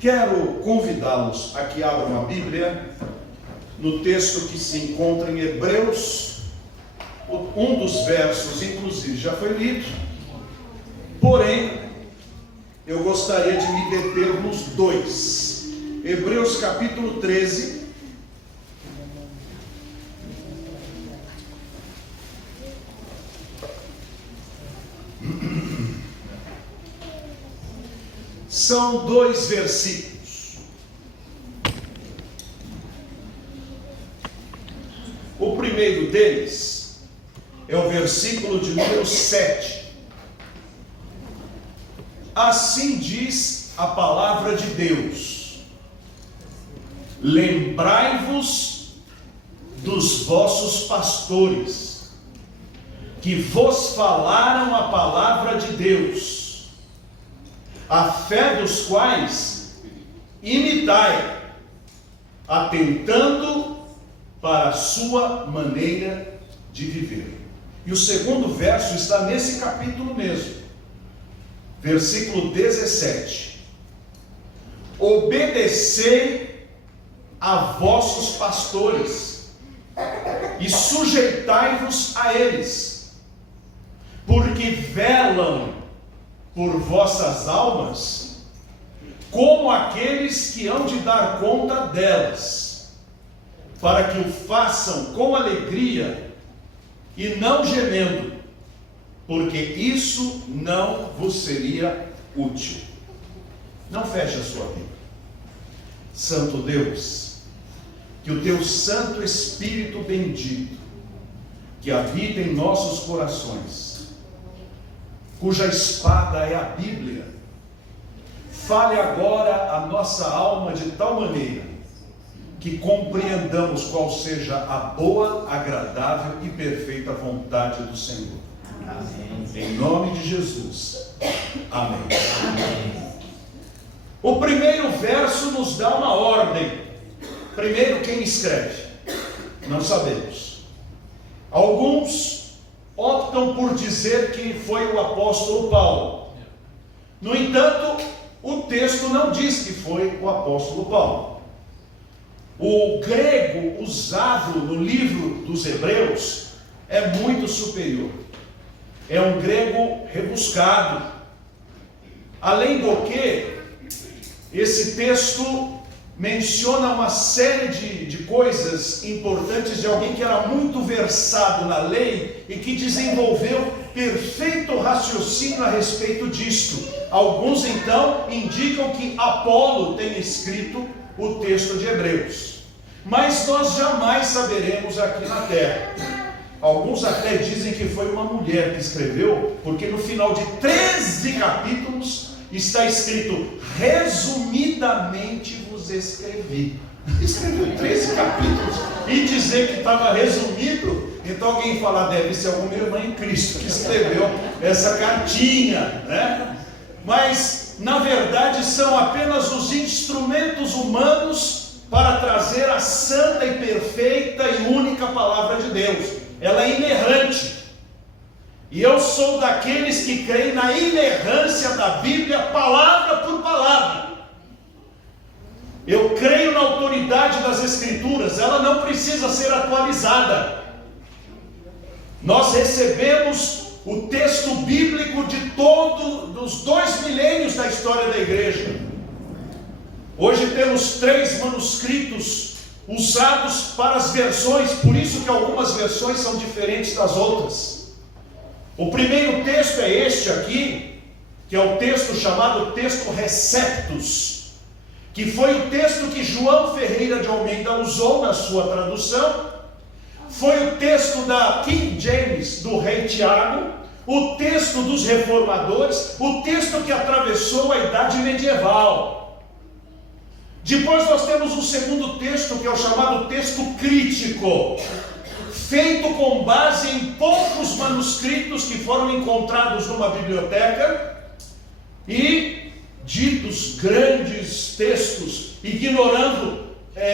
Quero convidá-los a que abram a Bíblia no texto que se encontra em Hebreus. Um dos versos, inclusive, já foi lido, porém, eu gostaria de me deter nos dois. Hebreus capítulo 13. São dois versículos. O primeiro deles é o versículo de número 7. Assim diz a palavra de Deus: lembrai-vos dos vossos pastores, que vos falaram a palavra de Deus, a fé dos quais imitai, atentando para a sua maneira de viver. E o segundo verso está nesse capítulo mesmo, versículo 17: obedecei a vossos pastores e sujeitai-vos a eles, porque velam por vossas almas, como aqueles que hão de dar conta delas, para que o façam com alegria e não gemendo, porque isso não vos seria útil. Não feche a sua Bíblia. Santo Deus, que o teu Santo Espírito bendito, que habita em nossos corações, cuja espada é a Bíblia, fale agora a nossa alma de tal maneira que compreendamos qual seja a boa, agradável e perfeita vontade do Senhor. Amém. Em nome de Jesus. Amém. Amém. O primeiro verso nos dá uma ordem. Primeiro, quem escreve? Não sabemos. Alguns optam por dizer que foi o apóstolo Paulo. No entanto, o texto não diz que foi o apóstolo Paulo. O grego usado no livro dos Hebreus é muito superior. É um grego rebuscado. Além do que, esse texto menciona uma série de coisas importantes de alguém que era muito versado na lei e que desenvolveu perfeito raciocínio a respeito disto. Alguns então indicam que Apolo tenha escrito o texto de Hebreus, mas nós jamais saberemos aqui na terra. Alguns até dizem que foi uma mulher que escreveu, porque no final de 13 capítulos está escrito: resumidamente vos escrevi. Escreveu 13 capítulos e dizer que estava resumido. Então alguém fala, deve ser alguma irmã em Cristo que escreveu essa cartinha, né? Mas na verdade são apenas os instrumentos humanos para trazer a santa e perfeita e única palavra de Deus. Ela é inerrante. E eu sou daqueles que creem na inerrância da Bíblia, palavra por palavra. Eu creio na autoridade das Escrituras, ela não precisa ser atualizada. Nós recebemos o texto bíblico de dos 2 milênios da história da igreja. Hoje temos 3 manuscritos usados para as versões, por isso que algumas versões são diferentes das outras. O primeiro texto é este aqui, que é o texto chamado texto Receptus, que foi o texto que João Ferreira de Almeida usou na sua tradução. Foi o texto da King James, do rei Tiago, o texto dos reformadores, o texto que atravessou a idade medieval. Depois nós temos um segundo texto, que é o chamado texto crítico, feito com base em poucos manuscritos que foram encontrados numa biblioteca e ditos grandes textos, ignorando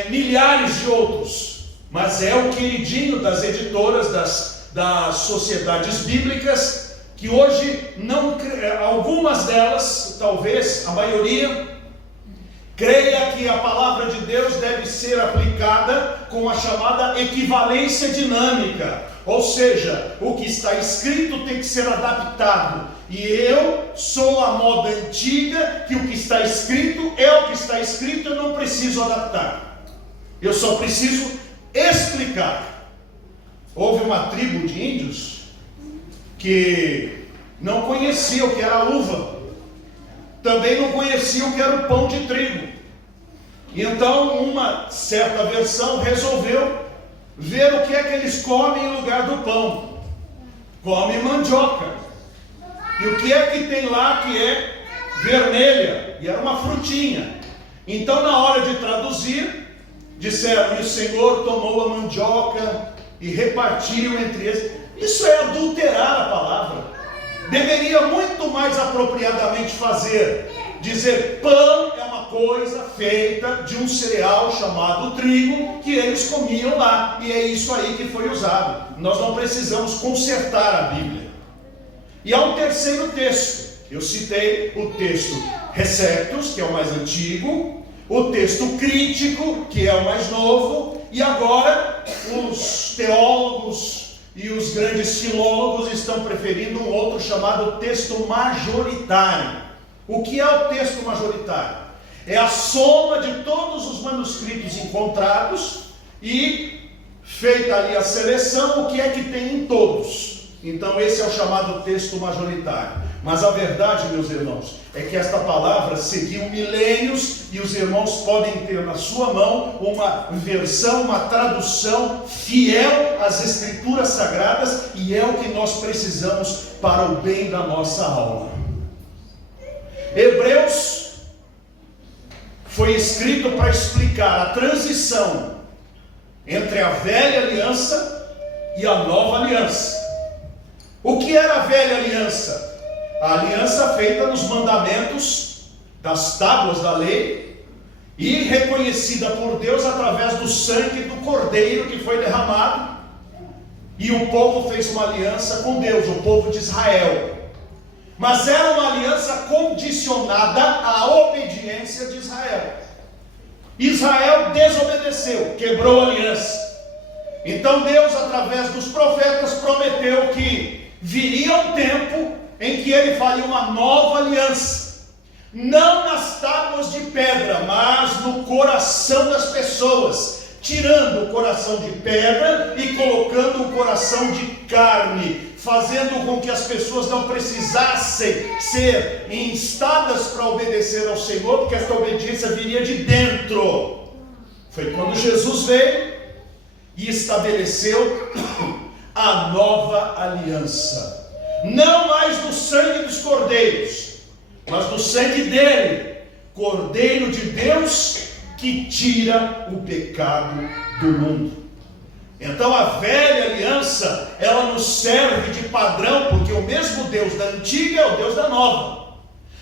milhares de outros. Mas é o queridinho das editoras, das sociedades bíblicas, que hoje não, algumas delas, talvez a maioria, Creia que a palavra de Deus deve ser aplicada com a chamada equivalência dinâmica, ou seja, o que está escrito tem que ser adaptado. E eu sou a moda antiga, que o que está escrito é o que está escrito, eu não preciso adaptar, eu só preciso explicar. Houve uma tribo de índios que não conhecia o que era uva, também não conhecia o que era o pão de trigo. Então uma certa versão resolveu ver o que é que eles comem em lugar do pão. Comem mandioca. E o que é que tem lá que é vermelha? E era uma frutinha. Então na hora de traduzir, disseram: e o Senhor tomou a mandioca e repartiu entre eles. Isso é adulterar a palavra. Deveria muito mais apropriadamente dizer pão é uma coisa feita de um cereal chamado trigo que eles comiam lá, e é isso aí que foi usado. Nós não precisamos consertar a Bíblia. E há um terceiro texto. Eu citei o texto Receptus, que é o mais antigo, o texto Crítico, que é o mais novo, e agora os teólogos e os grandes filólogos estão preferindo um outro chamado texto majoritário. O que é o texto majoritário? É a soma de todos os manuscritos encontrados e, feita ali a seleção, o que é que tem em todos. Então esse é o chamado texto majoritário. Mas a verdade, meus irmãos, é que esta palavra seguiu milênios e os irmãos podem ter na sua mão uma versão, uma tradução fiel às Escrituras Sagradas, e é o que nós precisamos para o bem da nossa alma. Hebreus foi escrito para explicar a transição entre a velha aliança e a nova aliança. O que era a velha aliança? A aliança feita nos mandamentos das tábuas da lei e reconhecida por Deus através do sangue do cordeiro que foi derramado, e o povo fez uma aliança com Deus, o povo de Israel. Mas era uma aliança condicionada à obediência de Israel. Israel desobedeceu, quebrou a aliança. Então Deus, através dos profetas, prometeu que viria um tempo em que ele faria uma nova aliança, não nas tábuas de pedra, mas no coração das pessoas, tirando o coração de pedra e colocando o coração de carne, fazendo com que as pessoas não precisassem ser instadas para obedecer ao Senhor, porque esta obediência viria de dentro. Foi quando Jesus veio e estabeleceu a nova aliança. Não mais do sangue dos cordeiros, mas do sangue dele, Cordeiro de Deus, que tira o pecado do mundo. Então a velha aliança, ela nos serve de padrão, porque o mesmo Deus da antiga é o Deus da nova.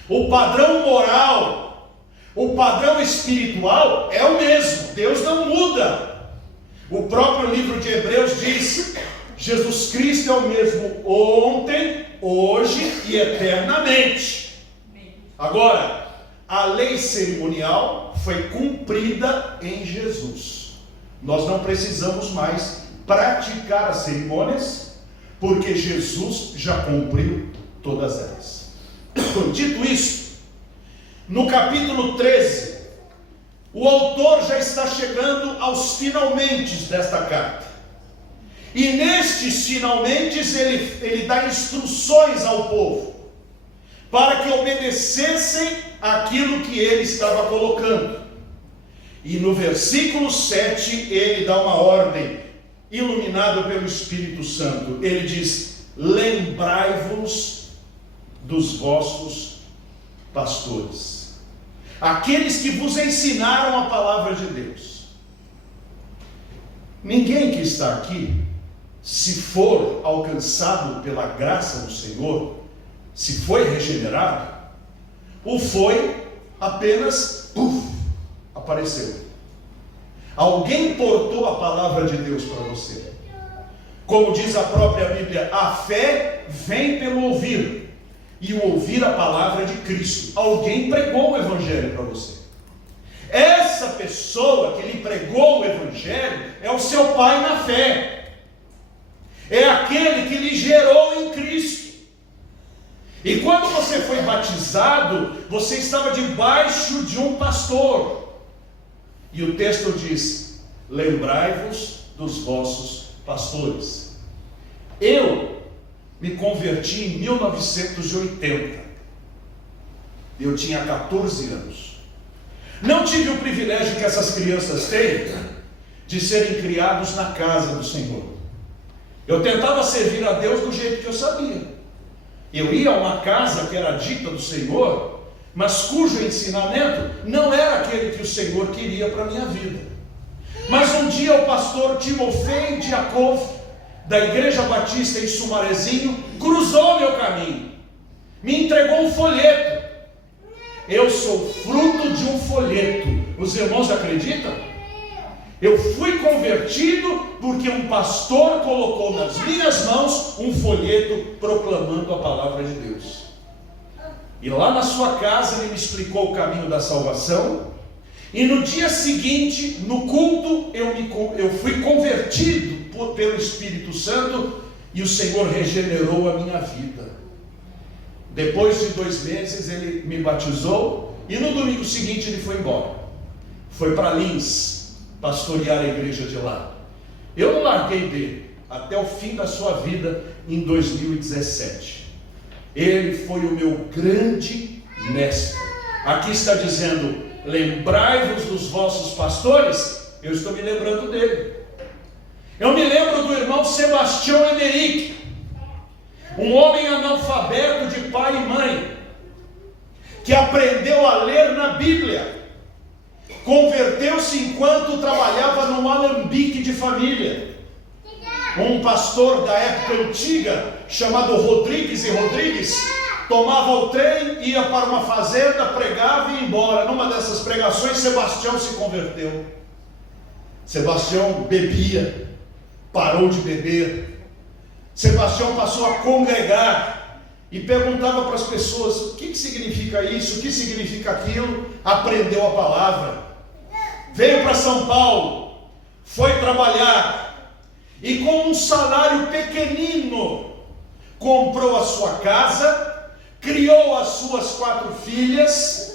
O padrão moral, o padrão espiritual é o mesmo, Deus não muda. O próprio livro de Hebreus diz: Jesus Cristo é o mesmo ontem, hoje e eternamente. Agora, a lei cerimonial foi cumprida em Jesus. Nós não precisamos mais praticar as cerimônias, porque Jesus já cumpriu todas elas. Dito isso, no capítulo 13, o autor já está chegando aos finalmente desta carta. E nestes finalmente ele dá instruções ao povo, para que obedecessem aquilo que ele estava colocando. E no versículo 7 ele dá uma ordem, iluminado pelo Espírito Santo. Ele diz: lembrai-vos dos vossos pastores, aqueles que vos ensinaram a palavra de Deus. Ninguém que está aqui, se for alcançado pela graça do Senhor, se foi regenerado, o foi apenas, apareceu. Alguém portou a palavra de Deus para você. Como diz a própria Bíblia, a fé vem pelo ouvir, e o ouvir a palavra de Cristo. Alguém pregou o Evangelho para você. pessoa que lhe pregou o Evangelho é o seu pai na fé. É aquele que lhe gerou em Cristo. E quando você foi batizado, você estava debaixo de um pastor. E o texto diz: lembrai-vos dos vossos pastores. Eu me converti em 1980. Eu tinha 14 anos. Não tive o privilégio que essas crianças têm de serem criados na casa do Senhor. Eu tentava servir a Deus do jeito que eu sabia. Eu ia a uma casa que era dita do Senhor, mas cujo ensinamento não era aquele que o Senhor queria para a minha vida. Mas um dia o pastor Timofei Diakov, da Igreja Batista em Sumarezinho, cruzou meu caminho, me entregou um folheto. Eu sou fruto de um folheto. Os irmãos acreditam? Eu fui convertido porque um pastor colocou nas minhas mãos um folheto proclamando a palavra de Deus. E lá na sua casa ele me explicou o caminho da salvação. E no dia seguinte, no culto, eu fui convertido pelo Espírito Santo e o Senhor regenerou a minha vida. Depois de 2 meses ele me batizou e no domingo seguinte ele foi embora. Foi para Lins pastorear a igreja de lá. Eu não larguei dele até o fim da sua vida em 2017. Ele foi o meu grande mestre. Aqui está dizendo: lembrai-vos dos vossos pastores. Eu estou me lembrando dele. Eu me lembro do irmão Sebastião Emerick, um homem analfabeto de pai e mãe, que aprendeu a ler na Bíblia, converteu-se enquanto trabalhava num alambique de família. Um pastor da época antiga, chamado Rodrigues e Rodrigues, tomava o trem, ia para uma fazenda, pregava e ia embora. Numa dessas pregações, Sebastião se converteu. Sebastião bebia, parou de beber. Sebastião passou a congregar e perguntava para as pessoas: o que significa isso, o que significa aquilo. Aprendeu a palavra, veio para São Paulo, foi trabalhar e com um salário pequenino comprou a sua casa, criou as suas 4 filhas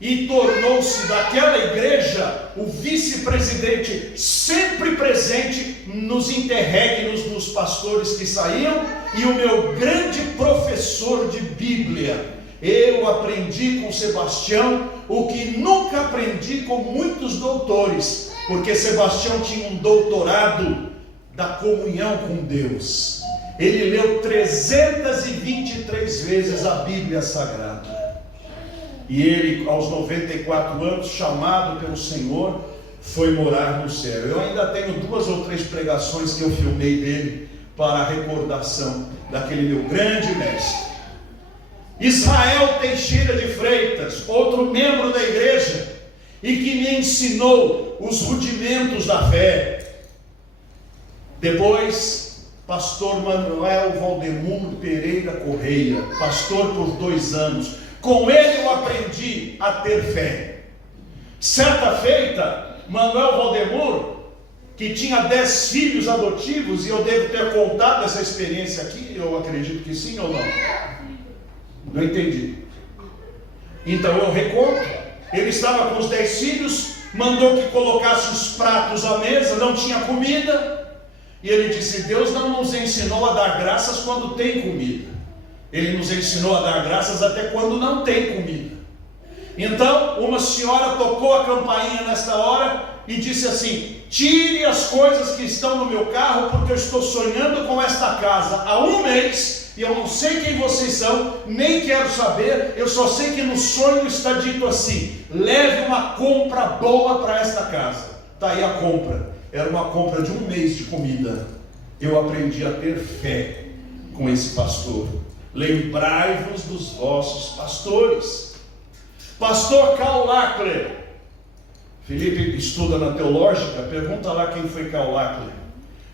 e tornou-se daquela igreja o vice-presidente, sempre presente nos interregnos dos pastores que saíam, e o meu grande professor de Bíblia. Eu aprendi com Sebastião o que nunca aprendi com muitos doutores, porque Sebastião tinha um doutorado da comunhão com Deus. Ele leu 323 vezes a Bíblia Sagrada. E ele, aos 94 anos, chamado pelo Senhor, foi morar no céu. Eu ainda tenho 2 ou 3 pregações que eu filmei dele para a recordação daquele meu grande mestre. Israel Teixeira de Freitas, outro membro da igreja, e que me ensinou os rudimentos da fé. Depois, pastor Manuel Valdemur Pereira Correia, pastor por 2 anos. Com ele eu aprendi a ter fé. Certa feita, Manuel Valdemur, que tinha 10 filhos adotivos, e eu devo ter contado essa experiência aqui, eu acredito que sim ou não? Não entendi. Então eu reconto. Ele estava com os 10 filhos, mandou que colocasse os pratos à mesa, não tinha comida, e ele disse: Deus não nos ensinou a dar graças quando tem comida, Ele nos ensinou a dar graças até quando não tem comida. Então uma senhora tocou a campainha nesta hora e disse assim: tire as coisas que estão no meu carro, porque eu estou sonhando com esta casa há 1 mês, e eu não sei quem vocês são, nem quero saber, eu só sei que no sonho está dito assim: leve uma compra boa para esta casa. Está aí a compra, era uma compra de 1 mês de comida. Eu aprendi a ter fé com esse pastor. Lembrai-vos dos vossos pastores. Pastor Karl Lachler. Felipe estuda na teológica, pergunta lá quem foi Karl Lachler.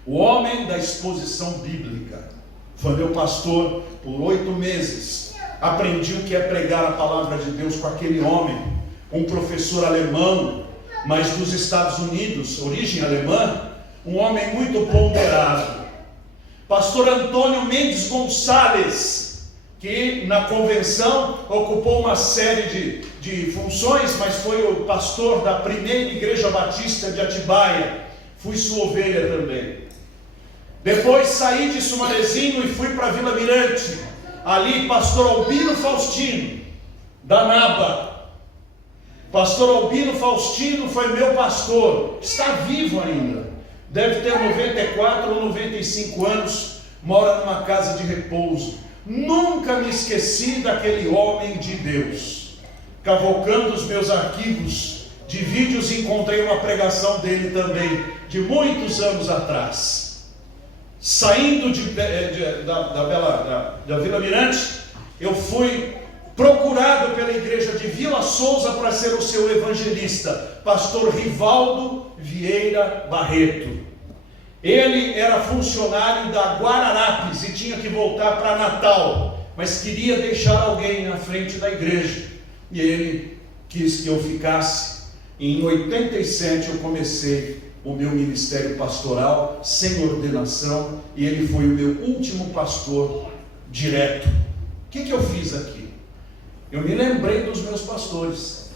O homem da exposição bíblica. Foi meu pastor por 8 meses. Aprendi o que é pregar a palavra de Deus com aquele homem. Um professor alemão mas dos Estados Unidos, origem alemã, um homem muito ponderado. Pastor Antônio Mendes Gonçalves, que na convenção ocupou uma série de funções, mas foi o pastor da primeira igreja batista de Atibaia. Fui sua ovelha também. Depois saí de Sumarezinho e fui para Vila Mirante. Ali, pastor Albino Faustino, da Naba. Pastor Albino Faustino foi meu pastor, está vivo ainda. Deve ter 94 ou 95 anos, mora numa casa de repouso. Nunca me esqueci daquele homem de Deus. Cavalcando os meus arquivos de vídeos, encontrei uma pregação dele também, de muitos anos atrás. Saindo da Vila Mirante, eu fui procurado pela igreja de Vila Souza para ser o seu evangelista, pastor Rivaldo Vieira Barreto. Ele era funcionário da Guararapes e tinha que voltar para Natal, mas queria deixar alguém na frente da igreja, e ele quis que eu ficasse. Em 87 eu comecei o meu ministério pastoral sem ordenação, e ele foi o meu último pastor direto. O que eu fiz aqui? Eu me lembrei dos meus pastores.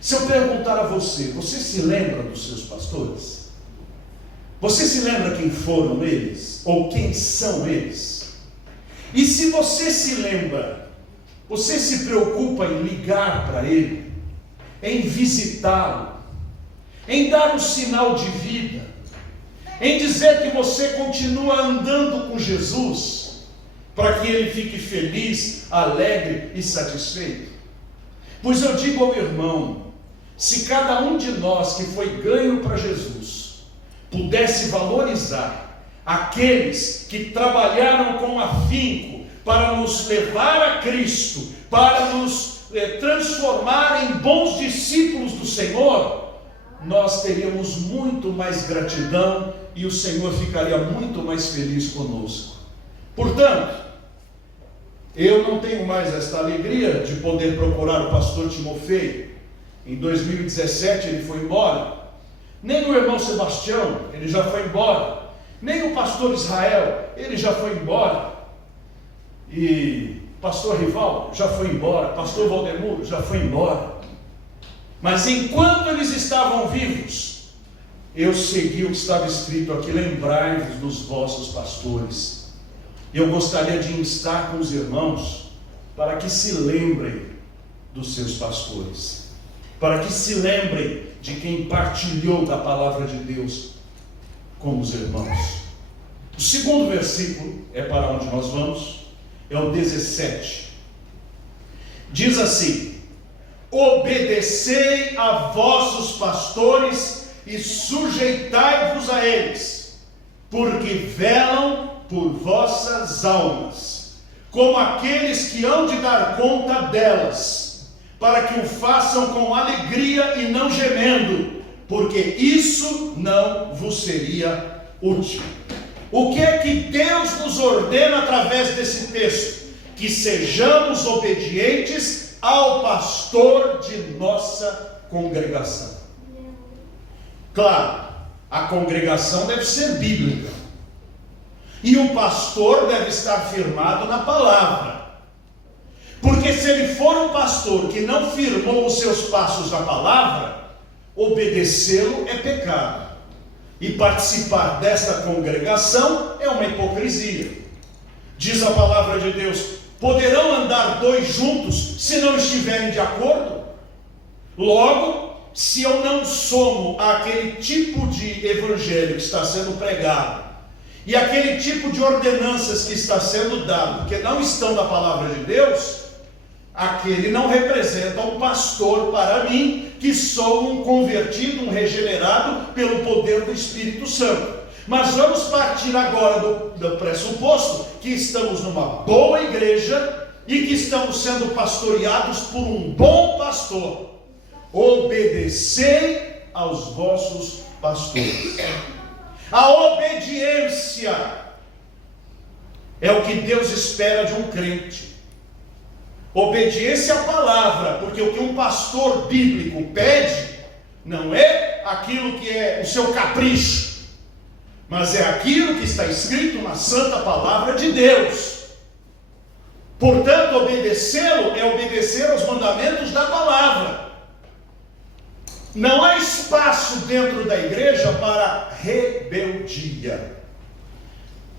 Se eu perguntar a você se lembra dos seus pastores? Você se lembra quem foram eles? Ou quem são eles? E se você se lembra, você se preocupa em ligar para ele, em visitá-lo, em dar um sinal de vida, em dizer que você continua andando com Jesus, para que ele fique feliz, alegre e satisfeito? Pois eu digo ao irmão, se cada um de nós que foi ganho para Jesus pudesse valorizar aqueles que trabalharam com afinco para nos levar a Cristo, para nos transformar em bons discípulos do Senhor, nós teríamos muito mais gratidão e o Senhor ficaria muito mais feliz conosco. Portanto, eu não tenho mais esta alegria de poder procurar o pastor Timofeio. Em 2017 ele foi embora. Nem o irmão Sebastião, ele já foi embora. Nem o pastor Israel, ele já foi embora. E pastor Rival já foi embora. Pastor Valdemiro já foi embora. Mas enquanto eles estavam vivos, eu segui o que estava escrito aqui: lembrai-vos dos vossos pastores. Eu gostaria de instar com os irmãos para que se lembrem dos seus pastores, para que se lembrem de quem partilhou da palavra de Deus com os irmãos. O segundo versículo é para onde nós vamos, é o 17. Diz assim: obedecei a vossos pastores e sujeitai-vos a eles, porque velam por vossas almas, como aqueles que hão de dar conta delas, para que o façam com alegria e não gemendo, porque isso não vos seria útil. O que é que Deus nos ordena através desse texto? Que sejamos obedientes ao pastor de nossa congregação. Claro, a congregação deve ser bíblica, e o pastor deve estar firmado na palavra. Porque se ele for um pastor que não firmou os seus passos na palavra, obedecê-lo é pecado, e participar desta congregação é uma hipocrisia. Diz a palavra de Deus: poderão andar dois juntos se não estiverem de acordo? Logo, se eu não somo aquele tipo de evangelho que está sendo pregado, e aquele tipo de ordenanças que está sendo dado, porque não estão na palavra de Deus, aquele não representa um pastor para mim, que sou um convertido, um regenerado pelo poder do Espírito Santo. Mas vamos partir agora do pressuposto que estamos numa boa igreja e que estamos sendo pastoreados por um bom pastor. Obedecei aos vossos pastores. A obediência é o que Deus espera de um crente. Obediência à palavra, porque o que um pastor bíblico pede não é aquilo que é o seu capricho, mas é aquilo que está escrito na santa palavra de Deus. Portanto, obedecê-lo é obedecer aos mandamentos da palavra. Não há espaço dentro da igreja para rebeldia.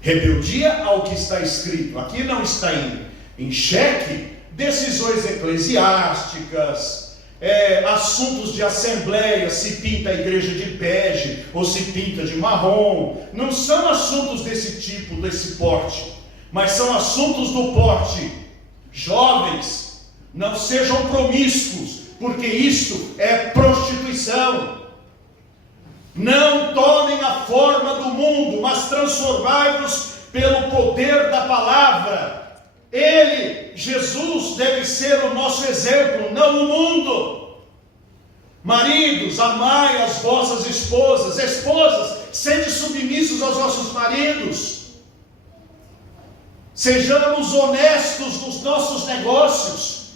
Rebeldia ao que está escrito. Aqui não está em xeque decisões eclesiásticas, assuntos de assembleia, se pinta a igreja de bege ou se pinta de marrom. Não são assuntos desse tipo, desse porte, mas são assuntos do porte: jovens, não sejam promíscuos, porque isto é prostituição. Não tomem a forma do mundo, mas transformai-vos pelo poder da palavra. Ele, Jesus, deve ser o nosso exemplo, não o mundo. Maridos, amai as vossas esposas. Esposas, sede submissos aos vossos maridos. Sejamos honestos nos nossos negócios.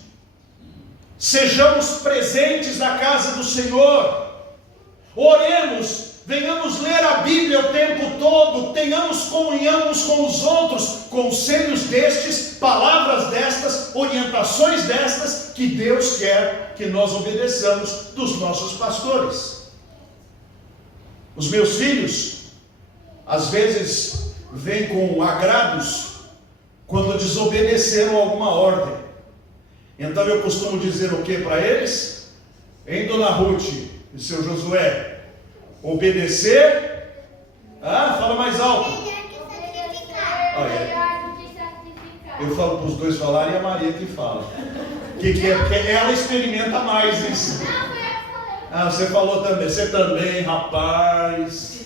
Sejamos presentes na casa do Senhor. Oremos, venhamos ler a Bíblia o tempo todo, tenhamos comunhão uns com os outros, conselhos destes, palavras destas, orientações destas, que Deus quer que nós obedeçamos dos nossos pastores. Os meus filhos, às vezes, vêm com agrados quando desobedeceram alguma ordem. Então eu costumo dizer o que para eles? Hein, Dona Ruth e seu Josué? Obedecer? Fala mais alto. Eu falo para os dois falarem e a Maria que fala. Que é porque ela experimenta mais isso. Você falou também. Você também, rapaz.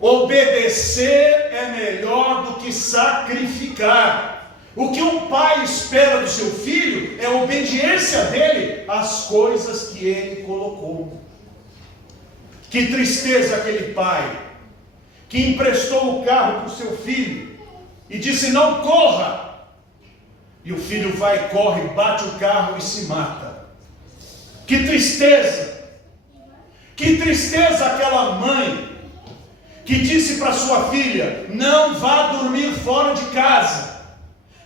Obedecer é melhor do que sacrificar. O que um pai espera do seu filho é a obediência dele às coisas que ele colocou. Que tristeza aquele pai que emprestou o carro para o seu filho e disse: não corra. E o filho vai, corre, bate o carro e se mata. Que tristeza! Que tristeza aquela mãe que disse para sua filha: não vá dormir fora de casa.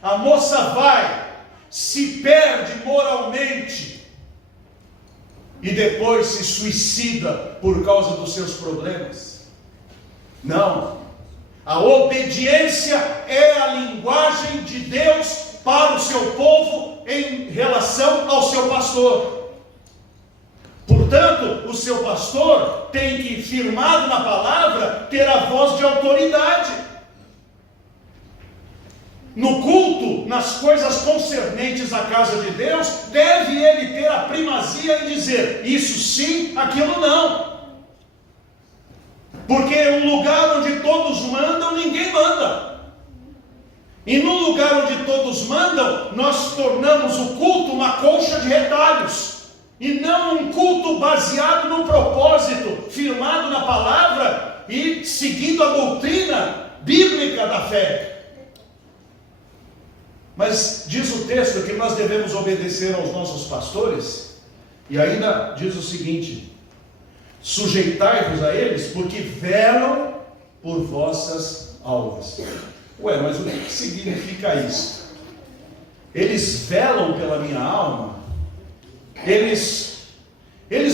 A moça vai, se perde moralmente e depois se suicida por causa dos seus problemas. Não, a obediência é a linguagem de Deus para o seu povo em relação ao seu pastor. Portanto, o seu pastor tem que, firmado na palavra, ter a voz de autoridade. No culto, nas coisas concernentes à casa de Deus, deve ele ter a primazia em dizer: isso sim, aquilo não. Porque um lugar onde todos mandam, ninguém manda. E no lugar onde todos mandam, nós tornamos o culto uma colcha de retalhos, e não um culto baseado no propósito, firmado na palavra e seguindo a doutrina bíblica da fé. Mas diz o texto que nós devemos obedecer aos nossos pastores, e ainda diz o seguinte: sujeitai-vos a eles, porque velam por vossas almas. Mas o que significa isso? Eles velam pela minha alma? Eles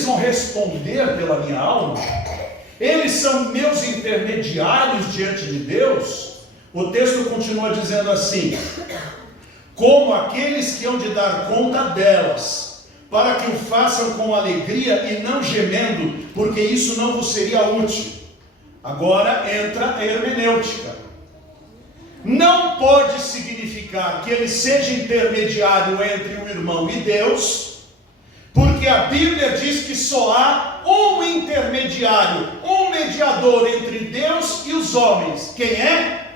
vão responder pela minha alma? Eles são meus intermediários diante de Deus? O texto continua dizendo assim: como aqueles que hão de dar conta delas, para que o façam com alegria e não gemendo, porque isso não vos seria útil. Agora entra a hermenêutica. Não pode significar que ele seja intermediário entre o irmão e Deus, porque a Bíblia diz que só há um intermediário, um mediador entre Deus e os homens. Quem é?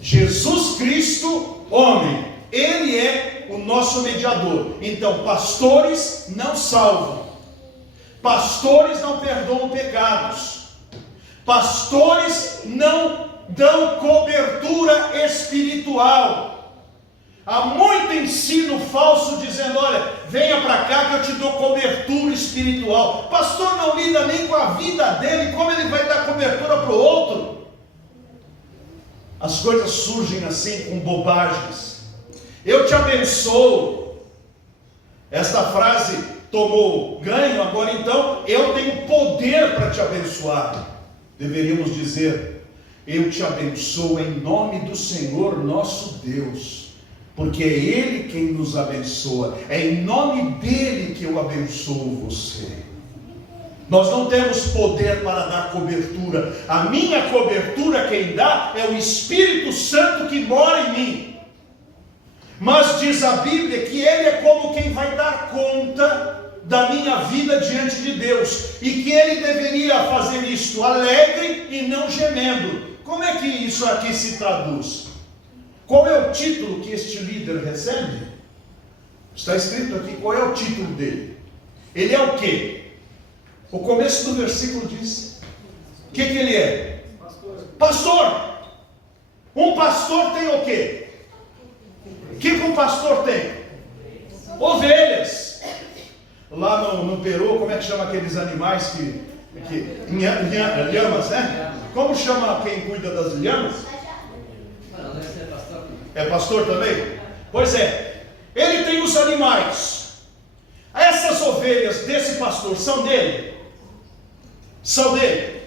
Jesus Cristo, homem. Ele é o nosso mediador. Então, pastores não salvam, pastores não perdoam pecados, pastores não dão cobertura espiritual, Há muito ensino falso dizendo: olha, venha para cá que eu te dou cobertura espiritual. O pastor não lida nem com a vida dele, como ele vai dar cobertura para o outro? As coisas surgem assim, com bobagens. Eu te abençoo. Esta frase tomou ganho, agora então eu tenho poder para te abençoar. Deveríamos dizer: eu te abençoo em nome do Senhor nosso Deus, porque é Ele quem nos abençoa, é em nome dEle que eu abençoo você. Nós não temos poder para dar cobertura. A minha cobertura quem dá é o Espírito Santo que mora em mim. Mas diz a Bíblia que Ele é como quem vai dar conta da minha vida diante de Deus, e que Ele deveria fazer isto alegre e não gemendo. Como é que isso aqui se traduz? Qual é o título que este líder recebe? Está escrito aqui, qual é o título dele? Ele é o quê? O começo do versículo diz: o que ele é? Pastor. Um pastor tem o quê? O que um pastor tem? Ovelhas. Lá no Peru, como é que chama aqueles animais lhamas, né? Como chama quem cuida das lhamas? É pastor também? Pois é. Ele tem os animais. Essas ovelhas desse pastor são dele? São dele?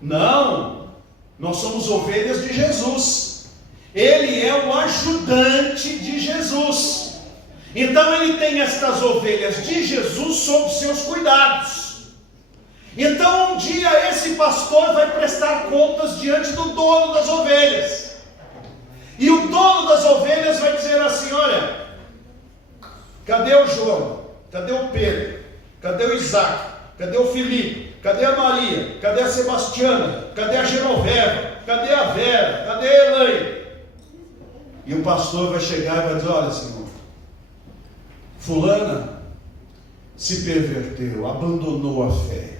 Não. Nós somos ovelhas de Jesus. Ele é o ajudante de Jesus. Então ele tem estas ovelhas de Jesus sob seus cuidados. Então um dia esse pastor vai prestar contas diante do dono das ovelhas. E o dono das ovelhas vai dizer assim: olha, cadê o João? Cadê o Pedro? Cadê o Isaac? Cadê o Felipe? Cadê a Maria? Cadê a Sebastiana? Cadê a Genoveva? Cadê a Vera? Cadê a Elaine? E o pastor vai chegar e vai dizer: olha, Senhor, fulana se perverteu, abandonou a fé.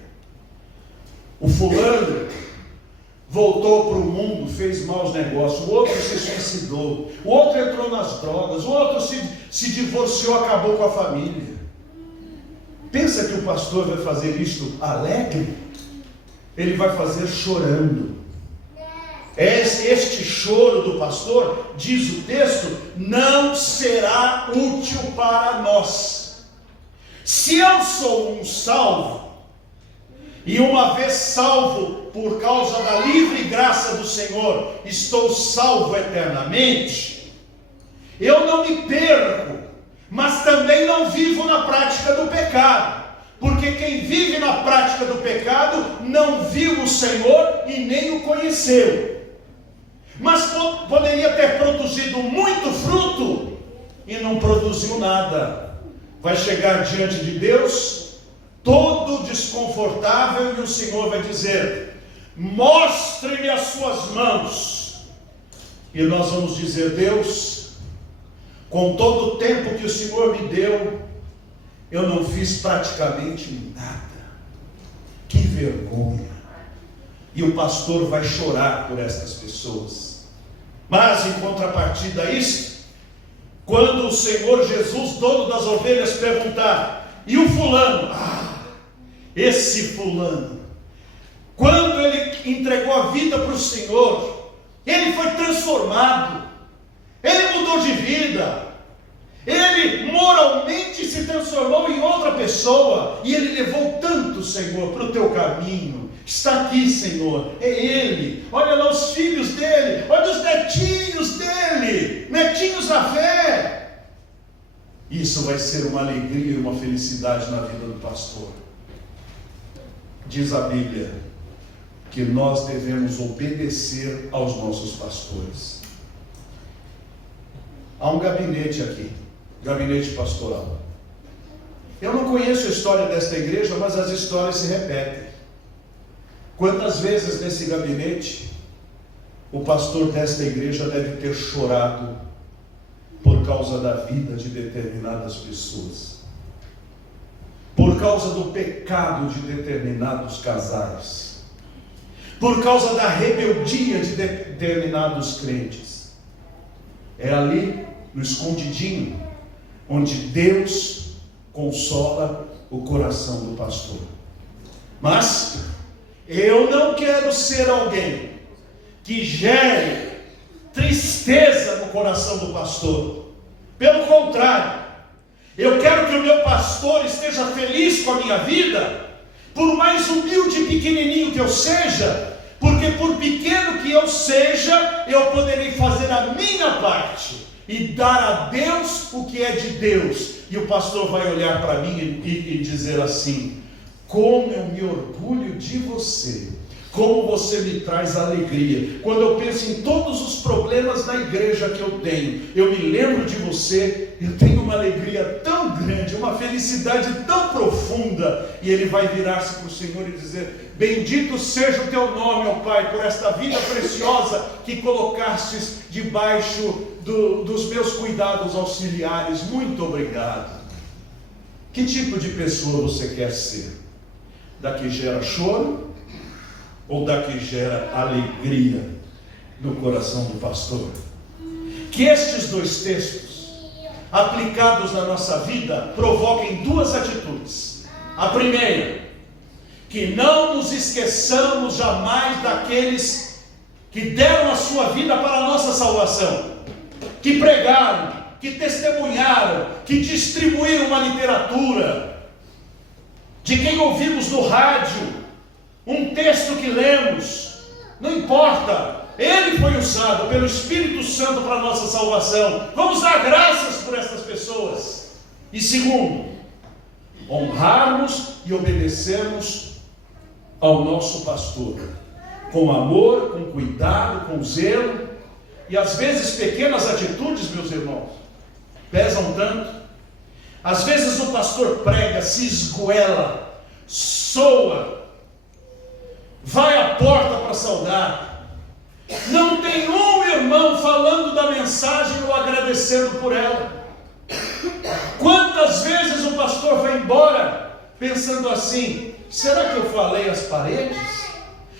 O fulano voltou para o mundo, fez maus negócios. O outro se suicidou. O outro entrou nas drogas. O outro se divorciou, acabou com a família. Pensa que o pastor vai fazer isto alegre? Ele vai fazer chorando. Este choro do pastor, diz o texto, não será útil para nós. Se eu sou um salvo, e uma vez salvo por causa da livre graça do Senhor, estou salvo eternamente, eu não me perco, mas também não vivo na prática do pecado, porque quem vive na prática do pecado não viu o Senhor e nem o conheceu. Mas poderia ter produzido muito fruto e não produziu nada. Vai chegar diante de Deus todo desconfortável, e o Senhor vai dizer: mostre-me as suas mãos. E nós vamos dizer: Deus, com todo o tempo que o Senhor me deu, eu não fiz praticamente nada. Que vergonha. E o pastor vai chorar por estas pessoas. Mas em contrapartida a isso, quando o Senhor Jesus, dono das ovelhas, perguntar: e o fulano? Esse fulano, quando ele entregou a vida para o Senhor, ele foi transformado, ele mudou de vida, ele moralmente se transformou em outra pessoa, e ele levou tanto, Senhor, para o teu caminho. Está aqui, Senhor, é ele. Olha lá os filhos dele, olha os netinhos dele, netinhos da fé. Isso vai ser uma alegria e uma felicidade na vida do pastor. Diz a Bíblia que nós devemos obedecer aos nossos pastores. Há um gabinete aqui, gabinete pastoral. Eu não conheço a história desta igreja, mas as histórias se repetem. Quantas vezes nesse gabinete o pastor desta igreja deve ter chorado por causa da vida de determinadas pessoas, por causa do pecado de determinados casais, por causa da rebeldia de determinados crentes. É ali no escondidinho, onde Deus consola o coração do pastor. Mas eu não quero ser alguém que gere tristeza no coração do pastor. Pelo contrário, eu quero que o meu pastor esteja feliz com a minha vida, por mais humilde e pequenininho que eu seja, porque por pequeno que eu seja, eu poderei fazer a minha parte e dar a Deus o que é de Deus. E o pastor vai olhar para mim e dizer assim: como eu me orgulho de você, como você me traz alegria. Quando eu penso em todos os problemas na igreja que eu tenho, eu me lembro de você, eu tenho uma alegria tão grande, uma felicidade tão profunda. E ele vai virar-se para o Senhor e dizer: bendito seja o teu nome, ó Pai, por esta vida preciosa que colocastes debaixo dos meus cuidados auxiliares. Muito obrigado. Que tipo de pessoa você quer ser? Da que gera choro ou da que gera alegria no coração do pastor? Que estes dois textos, aplicados na nossa vida, provoquem duas atitudes. A primeira, que não nos esqueçamos jamais daqueles que deram a sua vida para a nossa salvação, que pregaram, que testemunharam, que distribuíram uma literatura, de quem ouvimos no rádio, um texto que lemos, não importa, ele foi usado pelo Espírito Santo para a nossa salvação. Vamos dar graças por essas pessoas. E segundo, honrarmos e obedecermos ao nosso pastor, com amor, com cuidado, com zelo. E às vezes pequenas atitudes, meus irmãos, pesam tanto. Às vezes o pastor prega, se esgoela, soa, vai à porta para saudar, não tem um irmão falando da mensagem ou agradecendo por ela. Quantas vezes o pastor vai embora pensando assim: será que eu falei às paredes?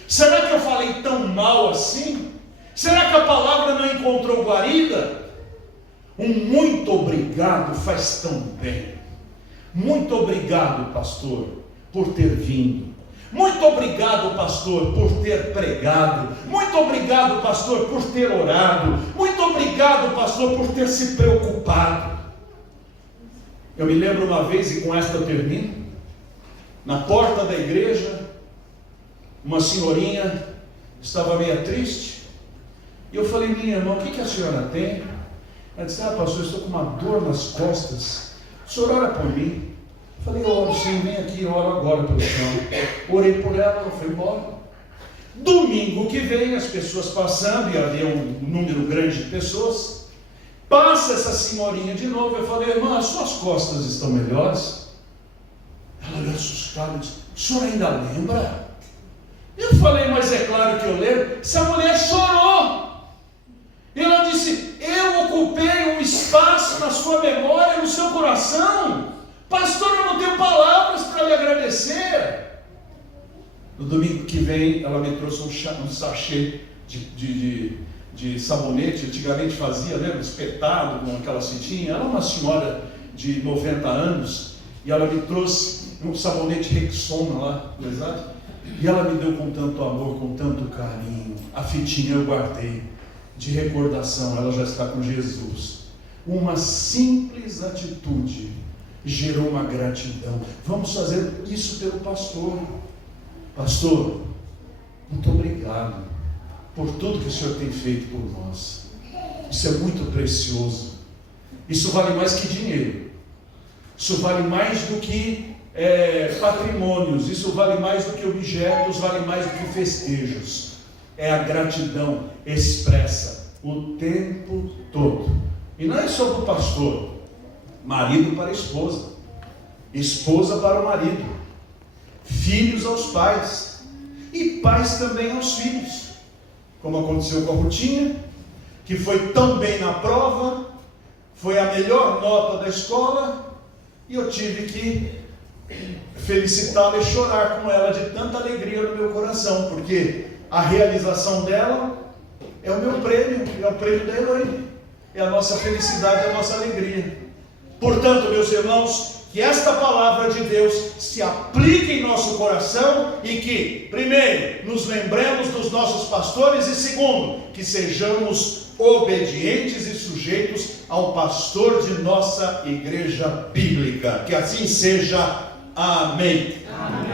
Será que eu falei tão mal assim? Será que a palavra não encontrou guarida? Um muito obrigado faz tão bem. Muito obrigado, pastor, por ter vindo. Muito obrigado, pastor, por ter pregado. Muito obrigado, pastor, por ter orado. Muito obrigado, pastor, por ter se preocupado. Eu me lembro uma vez, e com esta eu termino, na porta da igreja, uma senhorinha estava meio triste, e eu falei: minha irmã, o que a senhora tem? Ela disse: pastor, eu estou com uma dor nas costas, o senhor ora por mim? Eu falei: eu oro sim, vem aqui, eu oro agora pelo senhor. Orei por ela, ela foi embora. Domingo que vem, as pessoas passando, e havia um número grande de pessoas, passa essa senhorinha de novo. Eu falei: irmã, as suas costas estão melhores? Ela olhou assustada e disse: o senhor ainda lembra? Eu falei: mas é claro que eu lembro. Essa mulher chorou. E ela disse: eu ocupei um espaço na sua memória, no seu coração. Pastor, eu não tenho palavras para lhe agradecer. No domingo que vem, ela me trouxe um sachê de sabonete. Antigamente fazia, lembra? Espetado com aquela cintinha. Ela é uma senhora de 90 anos. E ela me trouxe um sabonete Rexona lá, exato. E ela me deu com tanto amor, com tanto carinho. A fitinha eu guardei de recordação. Ela já está com Jesus. Uma simples atitude gerou uma gratidão. Vamos fazer isso pelo pastor. Pastor, muito obrigado por tudo que o Senhor tem feito por nós. Isso é muito precioso. Isso vale mais que dinheiro. Isso vale mais do que patrimônios. Isso vale mais do que objetos, vale mais do que festejos. É a gratidão expressa o tempo todo. E não é só para o pastor, marido para a esposa, esposa para o marido, filhos aos pais e pais também aos filhos, como aconteceu com a Rutinha, que foi tão bem na prova, foi a melhor nota da escola, e eu tive que felicitá-la e chorar com ela de tanta alegria no meu coração, porque a realização dela é o meu prêmio, é o prêmio da Elaine. é a nossa felicidade, é a nossa alegria. Portanto, meus irmãos, que esta palavra de Deus se aplique em nosso coração e que, primeiro, nos lembremos dos nossos pastores e, segundo, que sejamos obedientes e sujeitos ao pastor de nossa igreja bíblica. Que assim seja. Amém. Amém.